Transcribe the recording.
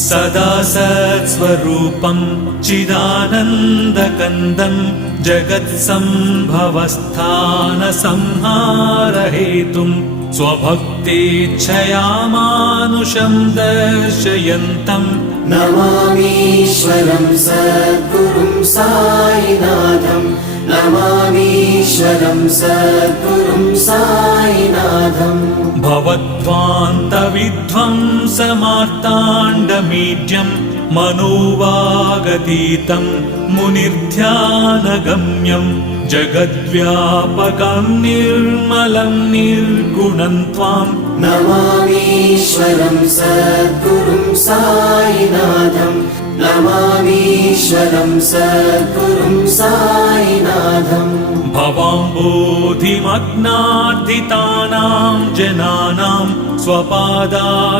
सदा सत्स्वरूपं चिदानन्दकन्दं जगत्सम्भवस्थानसंहारहेतुं स्वभक्तेच्छया मानुषं दर्शयन्तम् नमामीश्वरं सद्गुरुं साईनाथं नमामीश्वरं सद्गुरुं साईनाथम् भवद्ध्वान्तविध्वंसमार्ताण्डमीड्यं मनोवागतीतं मुनिर्ध्यानगम्यं जगद्व्यापकं निर्मलं निर्गुणं त्वां नमामीश्वरं सद्गुरुं साईनाथं नमामीश्वरं सद्गुरुं साईनाथम् भवाम्बोधिमग्नार्दितानां जनानां स्वपादाश्रितानां